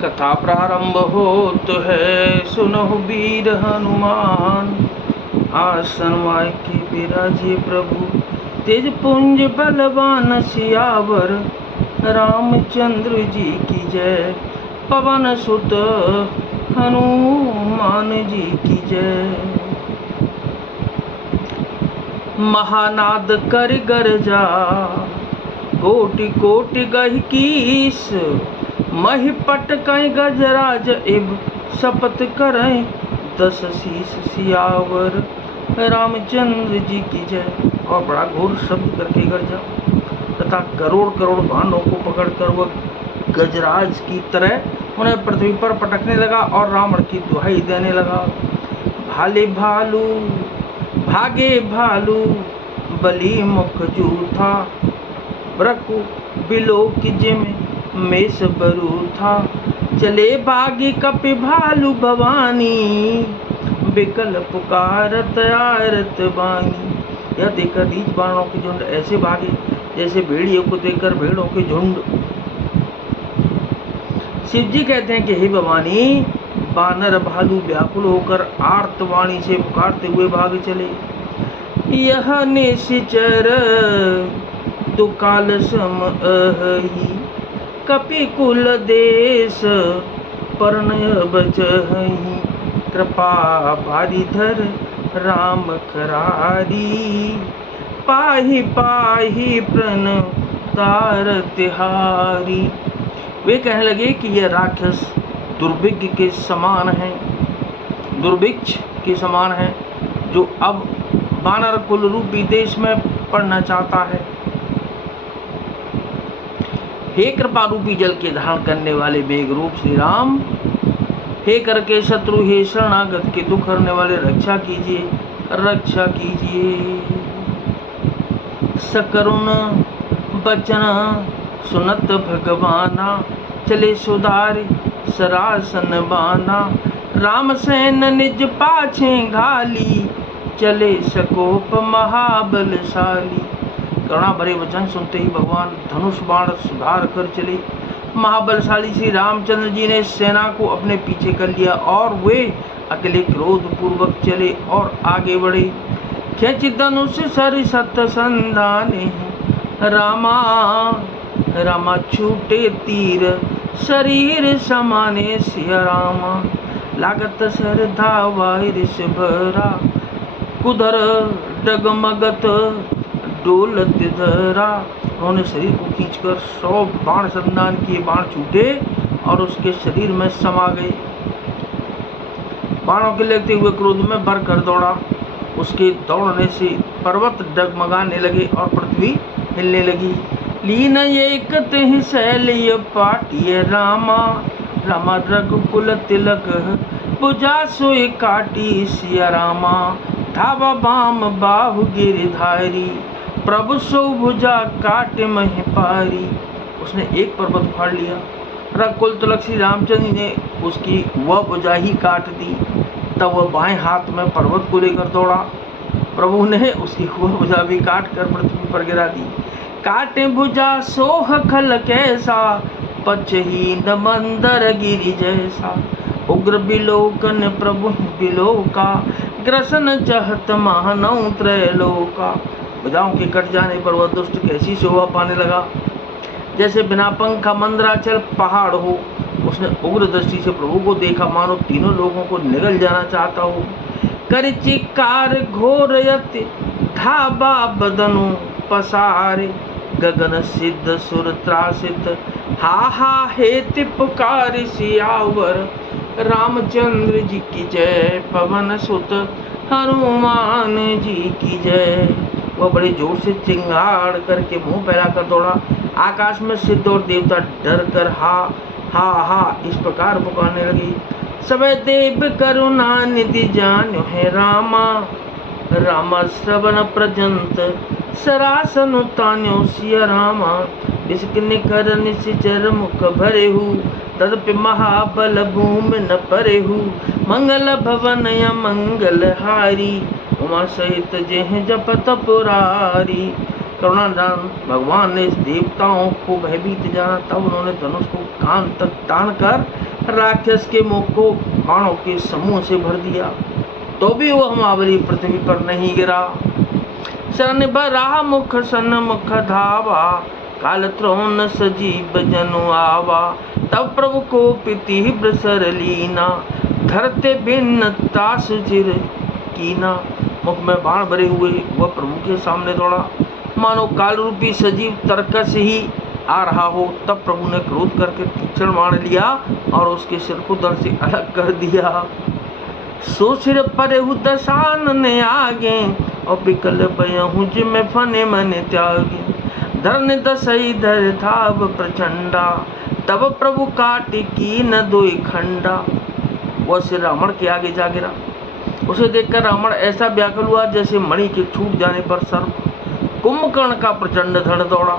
कथा प्रारंभ होत है, सुनहु वीर हनुमान। आसन माय के विराजे प्रभु, तेज पुंज बलवान सियावर। रामचंद्र जी की जय, पवन सुत हनुमान जी की जय। महानाद कर गरजा, कोटि कोटि गहि कीस। महिपट कहीं गजराज इब, शपथ करें दस शीस सियावर। रामचंद्र जी की जय। और बड़ा घोर शब्द करके गरजा तथा करोड़ करोड़ बाणों को पकड़कर वह गजराज की तरह उन्हें पृथ्वी पर पटकने लगा और रावण की दुहाई देने लगा। भाले भालू भागे भालू, बली मुख जूथा। ब्रकु बिलो की जिम मेष बरू था। चले भागी कपि भालू भवानी, बिकल पुकारत आरत बानी। यह देखकर 20 बाणों के झुंड ऐसे भागे जैसे भेड़ियों को देखकर भेड़ों के झुंड। शिव जी कहते हैं कि हे भवानी, बानर भालू व्याकुल होकर आर्तवाणी से पुकारते हुए भाग चले। यह निश्चर दुकाल सम अहि, कपि कुल देश परनय बचहि। कृपा बारिधर राम करारी, पाहि पाहि प्रण तार तिहारी। वे कहने लगे कि यह राक्षस दुर्भिक्ष के समान है, दुर्भिक्ष के समान है, जो अब बानर कुल रूपी देश में पड़ना चाहता है। हे कृपा रूपी जल के धारण करने वाले मेघ रूप श्री राम, हे करके शत्रु, हे शरणागत के दुख हरने वाले, रक्षा कीजिए, रक्षा कीजिए। सकरुण बचन सुनत भगवाना, चले सुधार सरासन बाना। राम सेन निज पाछे घाली, चले सकोप महाबलशाली। करुणा भरे वचन सुनते ही भगवान धनुष बाण सुधार कर चले। महाबलशाली श्री रामचंद्र जी ने सेना को अपने पीछे कर लिया और वे अकेले क्रोध पूर्वक चले और आगे बढ़े। खेच धनुष सर सत संधाने, रामा रामा छूटे तीर शरीर समाने सिया रामा। लागत सर धावा ऋष भरा, कुधर डगमगत डोलत धरा। उन्होंने शरीर को खींचकर 100 बाण संधान किए, बाण छूटे और उसके शरीर में समा गए। बाणों के लगते हुए क्रोध में भर कर दौड़ा। उसके दौड़ने से पर्वत डगमगाने लगे और पृथ्वी हिलने लगी। लीन एक तिहि शैल्य पाटिय रामा, रामा रघुकुल तिलक भुजा सोई काटी सिया रामा। धावा बाम बाहु गिरधारी, प्रभु सो भुजा काट महि पारी। उसने एक पर्वत फाड़ लिया। रघुकुल तिलक श्री रामचंद्र ने उसकी वह भुजा ही काट दी। तब वह बाएं हाथ में पर्वत को लेकर दौड़ा। प्रभु ने उसकी वह भुजा भी काट कर पृथ्वी पर गिरा दी। काटे भुजा सोह खल कैसा, पचहीन मंदर गिरि जैसा। उग्र बिलोकन प्रभु बिलोका, ग्रसन चहत मानव त्रैलोका। भुजाओं के कट जाने पर वह दुष्ट कैसी शोभा पाने लगा, जैसे बिना पंखा मंदराचल पहाड़ हो। उसने उग्र दृष्टि से प्रभु को देखा, मानो तीनों लोगों को निगल जाना चाहता हो। कर चिकार घोर यति, धाबा बदनु पसारे। गगन सिद्ध सुर त्रासित, हा हा हेति पुकार सियावर। रामचंद्र जी की जय, पवन सुत हनुमान जी की जय। वह बड़े जोर से चिंगाड़ करके मुंह फैलाकर दौड़ा। आकाश में सिद्ध और देवता डर कर हा हा हा इस प्रकार पुकारने लगे। सबे देव करुणा निधि जान्यो है रामा, रामा श्रवण प्रजंत सरासन तान्यो सिया रामा। इसके निकर निश्चर मुख भरे हु, तदपि महाबल भूमि न परे हु। मंगल भवन या मंगल हारी, उमा सहित जेह जपत पुरारी। करुणादान भगवान ने इस देवताओं को भयभीत जाना, तब उन्होंने धनुष को कान तक तान कर राक्षस के मुख को बाणों के समूह से भर दिया, तो भी वह महाबली पृथ्वी पर नहीं गिरा। सन बरा मुख सन्मुख धावा, काल त्रोण सजीव जनु आवा। तब प्रभु को तीव्र सर लीना, धरते भिन्न तास चिर कीना। मुख में बाण भरे हुए वह प्रभु के सामने दौड़ा, मानो काल रूपी सजीव तर्कस ही आ रहा हो। तब प्रभु ने क्रोध करके तीक्ष्ण बाण लिया और उसके सिर को धड़ से अलग कर दिया। सो सिर पर दशान ने आगे, और बिकल बयहु जिम फने मन त्यागे। धरन दसई धर धाव प्रचंडा, तब प्रभु काट की न दोई खंडा। वह सिर रावण के आगे जा गिरा। उसे देखकर रावण ऐसा व्याकुल हुआ जैसे मणि के छूट जाने पर सर्प। कुंभकर्ण का प्रचंड धड़ दौड़ा,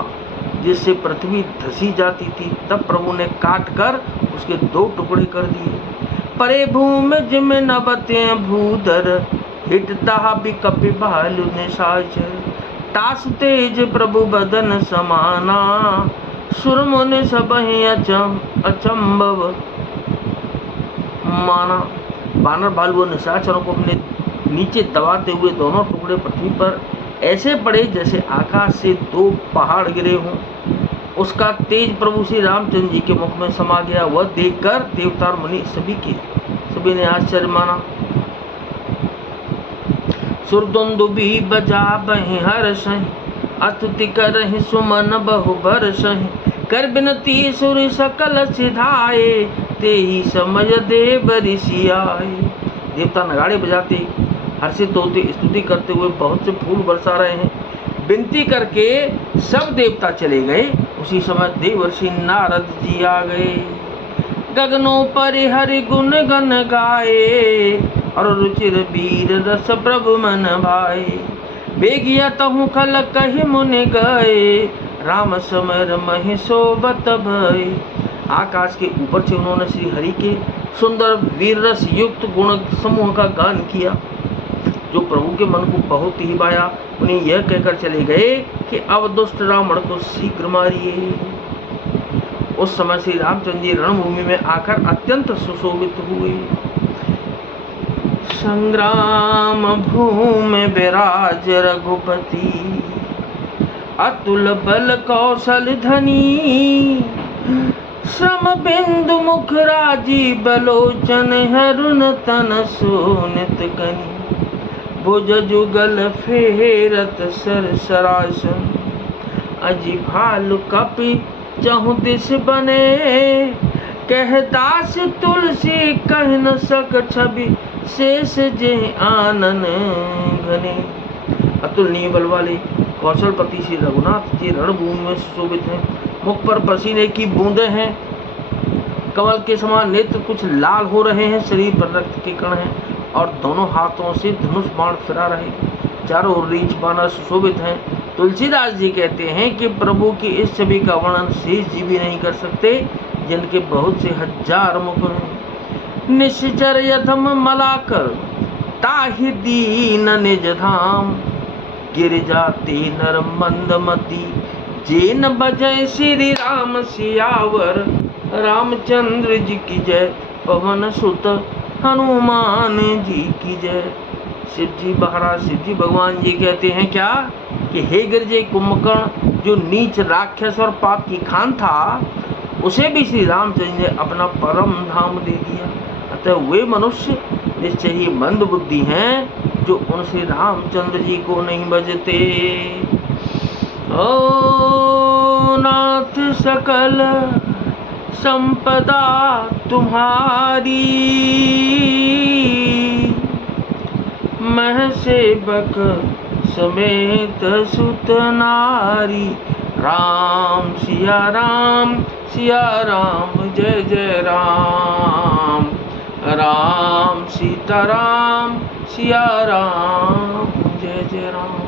जिससे पृथ्वी धसी जाती थी। तब प्रभु ने काट कर उसके 2 टुकड़े कर दिए। परे भूमि जिम नबते भूधर, हिटता भी कपि भालु निशाचर। टास तेज प्रभु बदन समाना, सुर मुनि सबहि अचंभव माना। बानर भालुओं निशाचरों को अपने नीचे दबाते हुए दोनों टुकड़े पृथ्वी पर ऐसे पड़े जैसे आकाश से 2 पहाड़ गिरे हों। उसका तेज प्रभु श्री रामचंद्र जी के मुख में समा गया। वह देखकर देवता और मुनि सभी ने आश्चर्य माना। सुरदुंदुभि बजा बहि हर्षहि, स्तुति करहि सुमन बहु बरसहि। कर बिनती सुर सकल सिधाए, तेहि समय देव ऋषि आए। देवता नगाड़े बजाते हर्षित होते स्तुति करते हुए बहुत से फूल बरसा रहे हैं। विनती करके सब देवता चले गए। उसी समय देवर्षि नारद जी आ गए। गगनों पर हरि गुण गन गाए, और रुचिर वीर रस प्रभु मन भाए। बेगिया तहु खल कहि मुनि गए, राम समर महि सोबत भय। आकाश के ऊपर से उन्होंने श्री हरि के सुंदर वीर रस युक्त गुण समूह का गान किया, जो प्रभु के मन को बहुत ही भाया। उन्हें यह कहकर चले गए कि अब दुष्ट रावण को शीघ्र मारिए। उस समय श्री रामचंद्र जी रणभूमि में आकर अत्यंत सुशोभित हुए। संग्राम भूमि विराज रघुपति, अतुल बल कौशल धनी। श्रम बिंदु मुख राजीव लोचन, हरुन तन सोनित गनी। भुज जुगल फेरत सर सरासन, अजि भालु कपि चहु दिस बने। कह दास तुलसी कह न सक छवि, शेष जे आनन घने। अतुलनीय बल वाले कौशलपति श्री रघुनाथ जी रणभूमि में सुशोभित हैं। मुख पर पसीने की बूंदें हैं, कमल के समान नेत्र कुछ लाल हो रहे हैं। शरीर पर रक्त के कण हैं और दोनों हाथों से धनुष बाण फिरा रहे। चारों ओर रीछ बानर सुशोभित हैं। तुलसीदास जी कहते हैं कि प्रभु की इस छवि का वर्णन शेष जी भी नहीं कर सकते, जिनके बहुत से हजार मुख हैं। निश्चर यथम मलाकर, ताहि दीन निज धाम। गिरिजाते नर मंदमती, जेन बजय श्री राम सियावर। रामचंद्र जी की जय, पवन सुत हनुमान जी की जय। शिव जी महाराज शिव जी भगवान जी कहते हैं क्या कि हे गिरजे कुंभकर्ण, जो नीच राक्षस और पाप की खान था, उसे भी श्री रामचंद्र ने अपना परम धाम दे दिया। अतः वे मनुष्य निश्चय ही मंद बुद्धि हैं, जो उन श्री रामचंद्र जी को नहीं भजते। ओ नाथ सकल संपदा तुम्हारी, मह सेवक समेत सुत नारी। राम सिया राम जय जय राम। राम सीता राम सिया राम जय जय राम।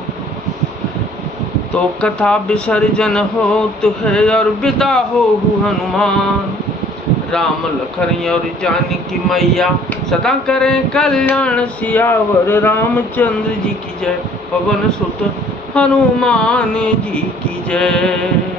तो कथा विसर्जन होत है और विदा हो हनुमान। राम लखन और जानकी मैया, सदा करें कल्याण सियावर। रामचंद्र जी की जय, पवन सुत हनुमान जी की जय।